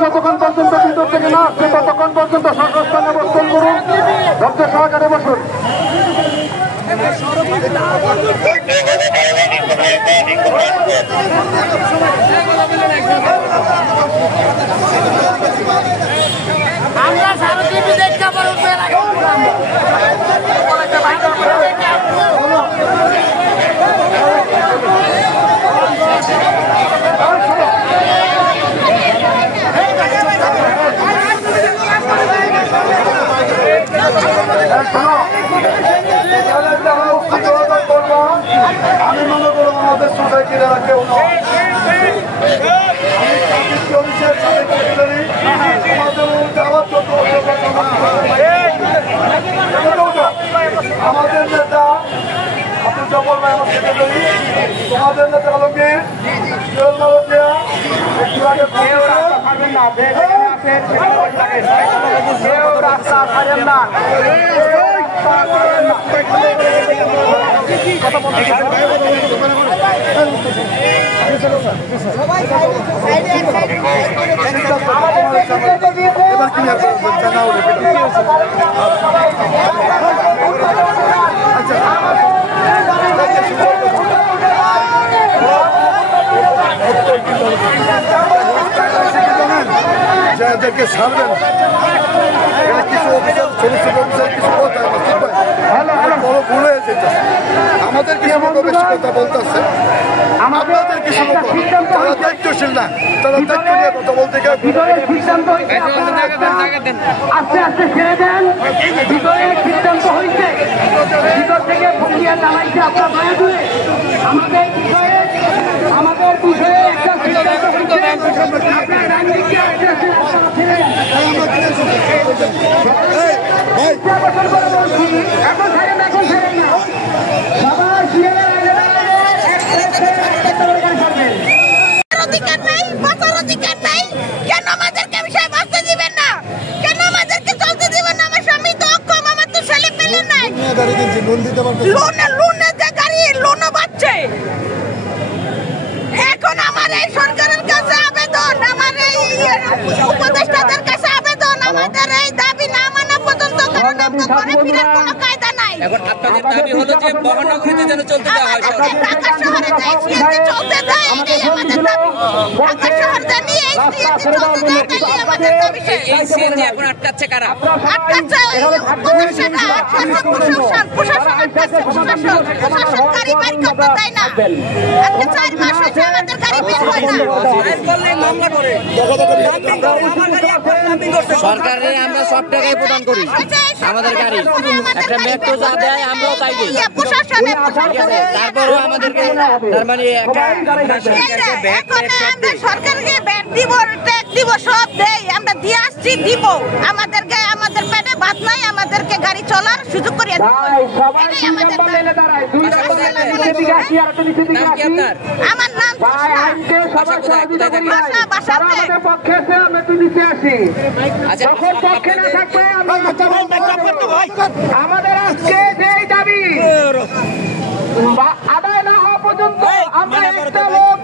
যতক্ষণ পর্যন্ত ভিতর থেকে না আসছে ততক্ষণ পর্যন্ত সশস্ত্রানে অবস্থান করুন। ধৈর্য সহকারে বসুন। আমরা সারা টিভি দেখতে পারবো। আমি মনে করব আমাদের সোসাইটির আর কেউ নয়। আমাদের নেতা আপনি জবর ভাই আমার সেক্রেটারি, তোমাদের নেতা আলমগীর একটু আগে এবার কি যাদেরকে ছাড়বেন কিছু অফিসার ছোট ছোট অফিসার কিছু কথা বড় ভুল হয়ে যেতে আমাদের কিছু বেশি কথা বলতেছে আপনাদের কিছু তারা দায়িত্বশীল না, তারা দায়িত্ব নিয়ে কথা বলতে গেলে আস্তে আস্তে ছেড়ে দেন। ভিতরে সিদ্ধান্ত হয়েছে, ভিতর থেকে ভূমিকা জানাইছে আপনার দয়া করে আমাদের বিষয়ে একটা সিদ্ধান্ত হয়েছে। অধিকার নাই, বাঁচার অধিকার নাই, কেন আমাদেরকে বিষয় বাঁচতে দিবেন না, কেন আমাদেরকে চলতে দিবেন না? আমার স্বামী তো অক্ষম, আমার তো ছেলে পেলে নাই, লোনে যে গাড়ি লোনও বাড়ছে। এখন আমার এই সরকারের কাছে আবেদন, আমার এই উপদেষ্টাদের কাছে আবেদন, আমাদের এই দাবি না মানা পর্যন্ত, কারণ আমরা ঘরে ফিরার কোনো কায়দা নাই। এখন আপনাদের দাবি হলো যে মহানগরীতে যেন চলতে দেওয়া হয়, ঢাকা শহরে যে সিএনজি চলতে দেয়, এটাই আমাদের দাবি। ঢাকা শহর জানি এই সিএনজি চলতে দেয়, এটাই আমাদের দাবি। এই সিএনজি এখন আটকাচ্ছে কারা? আটকাচ্ছে উপদেষ্টারা, প্রশাসন আটকাচ্ছে, প্রশাসন গাড়ি বাইর করতে দেয় না। আজকে 4 মাস হয়েছে আমাদের গাড়ি বের হয় না। সরকারের আমরা সব টাকাই প্রদান করি, আমাদের গাড়ি একটা মেট্রো যা দেয় আমরাও তাই দিই। তারপরও আমাদেরকে তার মানে সরকারকে ব্যাট দিব, ট্যাক্স দিব, সব দেয়, আমরা দিয়ে আসছি, দিব। আমাদেরকে আমাদের পেটে ভাত নাই, আমাদেরকে গাড়ি চলার সুযোগ করে আমার নাম আমাদের আজকে যেই দাবি আদায় না হওয়া পর্যন্ত আমরা একটা লোক